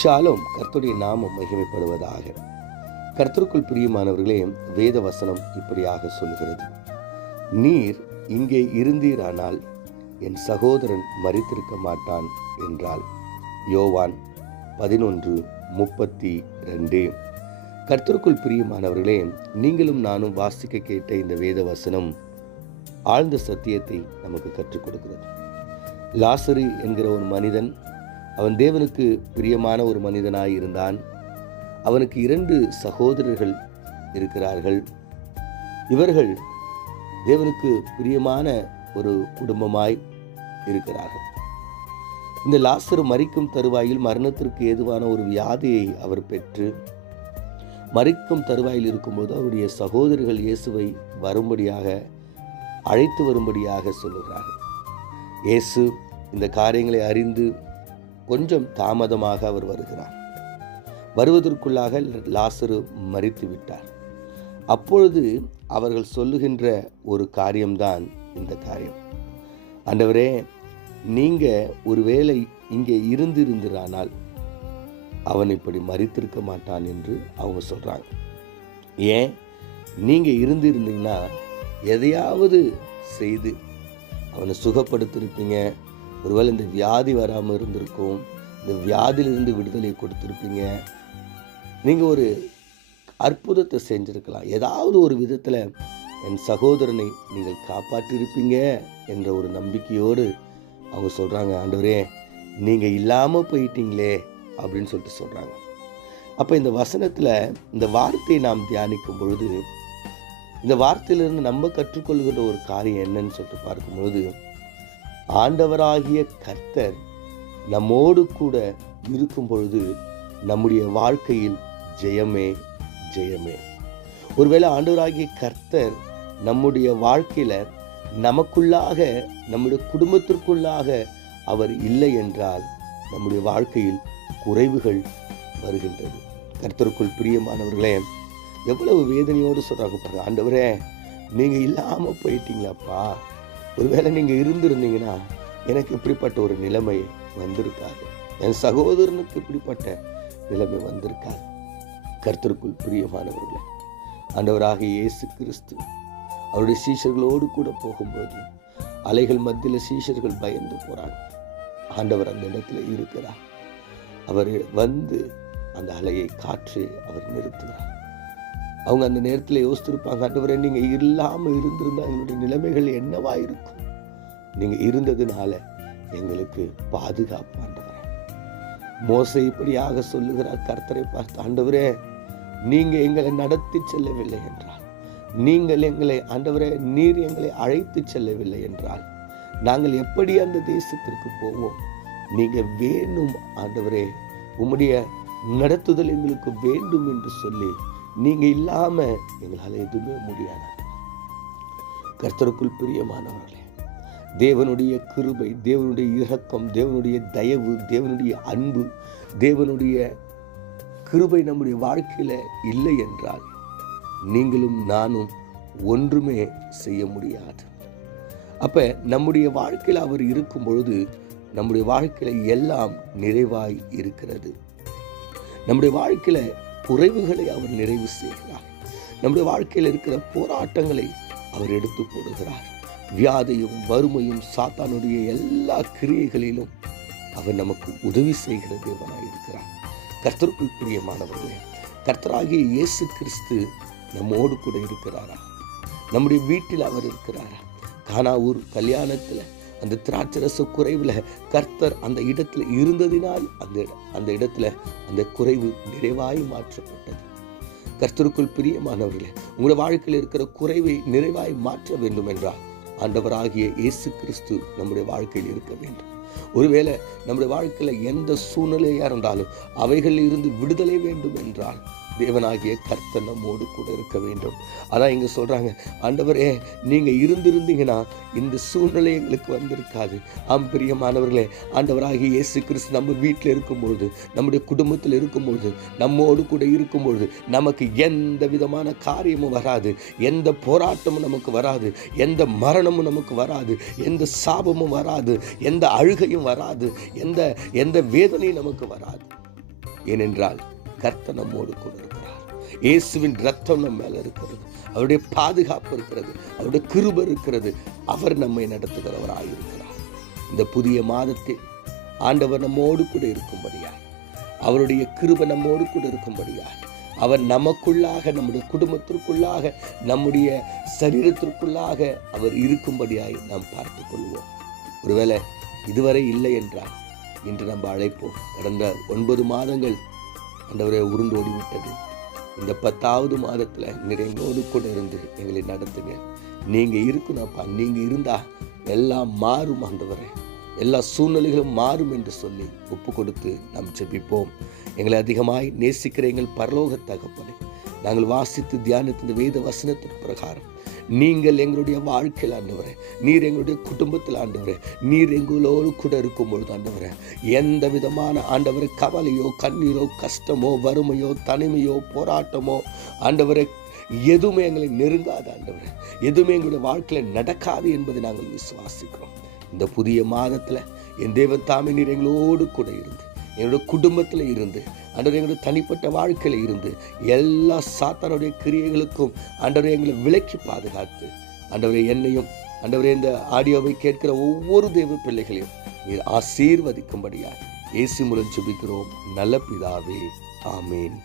Shalom கர்த்துடைய நாமம் மகிமைப்படுவதாக. கர்த்தருக்குள் பிரியமானவர்களே வேத வசனம் இப்படியாக சொல்கிறது. நீர் இங்கே இருந்தீரானால் என் சகோதரன் மறித்திருக்க மாட்டான் என்றால் யோவான் பதினொன்று முப்பத்தி ரெண்டு. கர்த்தருக்குள் பிரியமானவர்களே நீங்களும் நானும் வாசிக்க கேட்ட இந்த வேத வசனம் ஆழ்ந்த சத்தியத்தை நமக்கு கற்றுக் கொடுக்கிறது. லாசரு என்கிற ஒரு மனிதன் அவன் தேவனுக்கு பிரியமான ஒரு மனிதனாய் இருந்தான். அவனுக்கு இரண்டு சகோதரர்கள் இருக்கிறார்கள். இவர்கள் தேவனுக்கு பிரியமான ஒரு குடும்பமாய் இருக்கிறார்கள். இந்த லாசர் மறிக்கும் தருவாயில் மரணத்திற்கு ஏதுவான ஒரு வியாதியை அவர் பெற்று மறிக்கும் தருவாயில் இருக்கும்போது அவருடைய சகோதரர்கள் இயேசுவை வரும்படியாக அழைத்து வரும்படியாக சொல்லுகிறார்கள். இயேசு இந்த காரியங்களை அறிந்து கொஞ்சம் தாமதமாக அவர் வருகிறார். வருவதற்குள்ளாக லாசரு மறித்து விட்டார். அப்பொழுது அவர்கள் சொல்லுகின்ற ஒரு காரியம்தான் இந்த காரியம். ஆண்டவரே நீங்கள் ஒருவேளை இங்கே இருந்திருந்தானால் அவன் இப்படி மறித்திருக்க மாட்டான் என்று அவங்க சொல்கிறாங்க ஏன்? நீங்கள் இருந்திருந்தீங்கன்னா எதையாவது செய்து அவனை சுகப்படுத்திருப்பீங்க ஒருவேளை இந்த வியாதி வராமல் இருந்திருக்கும் இந்த வியாதியிலிருந்து விடுதலை கொடுத்துருப்பீங்க. நீங்கள் ஒரு அற்புதத்தை செஞ்சுருக்கலாம். ஏதாவது ஒரு விதத்தில் என் சகோதரனை நீங்கள் காப்பாற்றிருப்பீங்க என்ற ஒரு நம்பிக்கையோடு அவங்க சொல்கிறாங்க ஆண்டவரே நீங்கள் இல்லாமல் போயிட்டீங்களே அப்படின்னு சொல்லிட்டு சொல்கிறாங்க அப்போ இந்த வசனத்தில் இந்த வார்த்தையை நாம் தியானிக்கும் பொழுது இந்த வார்த்தையிலிருந்து நம்ம கற்றுக்கொள்கிற ஒரு காரியம் என்னன்னு சொல்லிட்டு பார்க்கும்பொழுது ஆண்டவராகிய கர்த்தர் நம்மோடு கூட இருக்கும் பொழுது நம்முடைய வாழ்க்கையில் ஜெயமே ஜெயமே. ஒருவேளை ஆண்டவராகிய கர்த்தர் நம்முடைய வாழ்க்கையில் நமக்குள்ளாக நம்முடைய குடும்பத்திற்குள்ளாக அவர் இல்லை என்றால் நம்முடைய வாழ்க்கையில் குறைவுகள் வருகின்றது. கர்த்தருக்குள் பிரியமானவர்களே எவ்வளவு வேதனையோடு சொல்கிறாங்க பாருங்க ஆண்டவரே நீங்கள் இல்லாமல் போயிட்டீங்களாப்பா. ஒருவேளை நீங்கள் இருந்திருந்தீங்கன்னா எனக்கு இப்படிப்பட்ட ஒரு நிலைமை வந்திருக்காது. என் சகோதரனுக்கு இப்படிப்பட்ட நிலைமை வந்திருக்காது. கர்த்தருக்குள் பிரியமானவர்களே ஆண்டவராக இயேசு கிறிஸ்து அவருடைய சீஷர்களோடு கூட போகும்போது அலைகள் மத்தியில் சீஷர்கள் பயந்து போகிறாங்க ஆண்டவர் அந்த இடத்துல இருக்கிறார். அவர் வந்து அந்த அலையை காற்று அவர் நிறுத்துகிறார் அவங்க அந்த நேரத்தில் யோசித்திருப்பாங்க ஆண்டவரே நீங்கள் இல்லாமல் இருந்திருந்தால் எங்களுடைய நிலைமைகள் என்னவாக இருக்கும்? நீங்கள் இருந்ததுனால எங்களுக்கு பாதுகாப்பு ஆண்டவரே. மோசை இப்படியாக சொல்லுகிறார் கர்த்தரை பார்த்து ஆண்டவரே நீங்கள் எங்களை நடத்தி செல்லவில்லை என்றால் நீங்கள் எங்களை ஆண்டவரே நீர் எங்களை அழைத்து செல்லவில்லை என்றால் நாங்கள் எப்படி அந்த தேசத்திற்கு போவோம்? நீங்கள் வேணும் ஆண்டவரே உம்முடைய நடத்துதல் எங்களுக்கு வேண்டும் என்று சொல்லி நீங்க இல்லாம எங்களால் எதுவுமே முடியாது. கர்த்தருக்குள் பிரியமானவர்களே தேவனுடைய கிருபை தேவனுடைய இரக்கம் தேவனுடைய தயவு தேவனுடைய அன்பு தேவனுடைய கிருபை நம்முடைய வாழ்க்கையில இல்லை என்றால் நீங்களும் நானும் ஒன்றுமே செய்ய முடியாது. அப்ப நம்முடைய வாழ்க்கையில் அவர் இருக்கும் பொழுது நம்முடைய வாழ்க்கையில எல்லாம் நிறைவாய் இருக்கிறது. நம்முடைய வாழ்க்கையில் குறைவுகளை அவர் நிறைவு செய்கிறார். நம்முடைய வாழ்க்கையில் இருக்கிற போராட்டங்களை அவர் எடுத்து போடுகிறார் வியாதையும் வறுமையும் சாத்தானுடைய எல்லா கிரியைகளிலும் அவர் நமக்கு உதவி செய்கிற தேவனாக இருக்கிறார். கர்த்தருக்குள் பிரியமானவர்களே கர்த்தராகிய இயேசு கிறிஸ்து நம்மோடு கூட இருக்கிறாரா? நம்முடைய வீட்டில் அவர் இருக்கிறாரா? கானாவூர் கல்யாணத்தில் அந்த திராட்சரச குறைவில் கர்த்தர் அந்த இடத்துல இருந்ததினால் அந்த அந்த இடத்துல அந்த குறைவு நிறைவாய் மாற்றப்பட்டது. கர்த்தருக்குள் பிரியமானவர்களே உங்களுடைய வாழ்க்கையில் இருக்கிற குறைவை நிறைவாய் மாற்ற வேண்டும் என்றால் ஆண்டவராகிய இயேசு கிறிஸ்து நம்முடைய வாழ்க்கையில் இருக்க வேண்டும். ஒருவேளை நம்முடைய வாழ்க்கையில் எந்த சூழ்நிலையாக இருந்தாலும் அவைகளில் இருந்து விடுதலை வேண்டும் என்றால் தேவனாகிய கர்த்தர் நம்மோடு கூட இருக்க வேண்டும். அதான் இங்கே சொல்கிறாங்க ஆண்டவரே நீங்கள் இருந்திருந்தீங்கன்னா இந்த சூழ்நிலை எங்களுக்கு வந்திருக்காது. ஆம் பிரியமானவர்களே ஆண்டவராகிய இயேசு கிறிஸ்து நம்ம வீட்டில் இருக்கும்பொழுது நம்முடைய குடும்பத்தில் இருக்கும்பொழுது நம்மோடு கூட இருக்கும்பொழுது நமக்கு எந்த விதமான காரியமும் வராது. எந்த போராட்டமும் நமக்கு வராது. எந்த மரணமும் நமக்கு வராது. எந்த சாபமும் வராது. எந்த அழுகையும் வராது. எந்த எந்த வேதனையும் நமக்கு வராது. ஏனென்றால் கர்த்தனமோடு நம்மோடு கூட இருக்கிறார். இயேசுவின் ரத்தம் நம்ம மேல இருக்கிறது. அவருடைய பாதுகாப்பு இருக்கிறது. அவருடைய கிருப இருக்கிறது. அவர் நம்மை நடத்துகிறவராக இருக்கிறார். இந்த புதிய மாதத்தில் ஆண்டவர் நம்மோடு கூட இருக்கும்படியாய் அவருடைய கிருப நம்மோடு கூட இருக்கும்படியாய் அவர் நமக்குள்ளாக நம்முடைய குடும்பத்திற்குள்ளாக நம்முடைய சரீரத்திற்குள்ளாக அவர் இருக்கும்படியாய் நாம் பார்த்து கொள்வோம். ஒருவேளை இதுவரை இல்லை என்றால் இன்று நம்ம அழைப்போம். கடந்த ஒன்பது மாதங்கள் ஆண்டவரே உருண்டோடி விட்டது. இந்த பத்தாவது மாதத்தில் நிறைவோடு கூட இருந்து எங்களை நடத்துங்க. நீங்கள் இருக்கணும்ப்பா நீங்கள் இருந்தால் எல்லாம் மாறும் ஆண்டவரே. எல்லா சூழ்நிலைகளும் மாறும் என்று சொல்லி ஒப்பு கொடுத்து நாம் ஜெபிப்போம். எங்களை அதிகமாய் நேசிக்கிற எங்கள் பரலோக தகப்பனே நாங்கள் வாசித்து தியானித்த இந்த வேத வசனத்தின் பிரகாரம் நீங்கள் எங்களுடைய வாழ்க்கையில் ஆண்டவரே நீர் எங்களுடைய குடும்பத்தில் ஆண்டவரே நீர் எங்களோடு கூட இருக்கும் பொழுது ஆண்டவரே எந்த விதமான ஆண்டவர் கவலையோ கண்ணீரோ கஷ்டமோ வறுமையோ தனிமையோ போராட்டமோ ஆண்டவரை எதுவுமே எங்களை நெருங்காது ஆண்டவரே எதுவுமே எங்களுடைய வாழ்க்கையில் நடக்காது என்பதை நாங்கள் விசுவாசிக்கிறோம். இந்த புதிய மாதத்தில் என் தேவன் தாமே நீர் எங்களோடு கூட இருந்து என்னோட குடும்பத்தில் இருந்து ஆண்டவர் எங்களுடைய தனிப்பட்ட வாழ்க்கையில் இருந்து எல்லா சாத்தானுடைய கிரியைகளுக்கும் ஆண்டவரை எங்களை விலக்கி பாதுகாத்து அன்றவரை என்னையும் அன்றவரை இந்த ஆடியோவை கேட்கிற ஒவ்வொரு தேவ பிள்ளைகளையும் நீர் ஆசீர்வதிக்கும்படியாக இயேசு மூலம் ஜெபிக்கிறோம். நல்ல பிதாவே ஆமீன்.